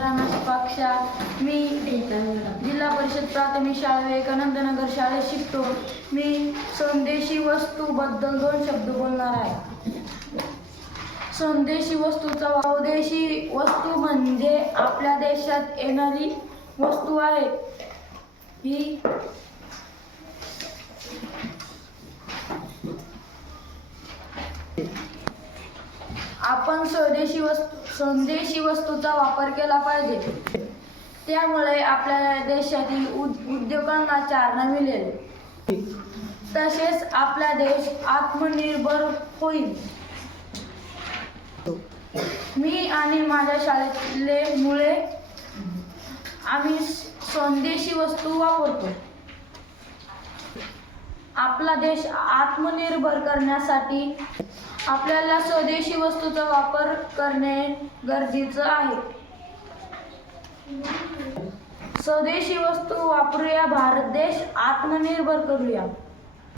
राणा पक्षा. मी जिल्हा परिषद प्राथमिक शाळा विवेकानंद नगर शाळेत शिकतो. मी स्वदेशी वस्तूबद्दल 2 शब्द बोलणार आहे. स्वदेशी वस्तूचा स्वदेशी वस्तू म्हणजे आपल्या देशात येणारी वस्तू आहे. ही आपण स्वदेशी वस्तूचा वापर केला पाहिजे. त्यामुळे आपल्या देशातील उद्योगांना चालना मिळेल. तसेच आपला देश आत्मनिर्भर होईल. मी आणि माझ्या शाळेतले मुले आम्ही स्वदेशी वस्तू वापरतो. आपला देश आत्मनिर्भर करण्यासाठी आपल्याला स्वदेशी वस्तूचा वापर करणे गरजेचं आहे. स्वदेशी वस्तू वापरूया, भारत देश आत्मनिर्भर करूया.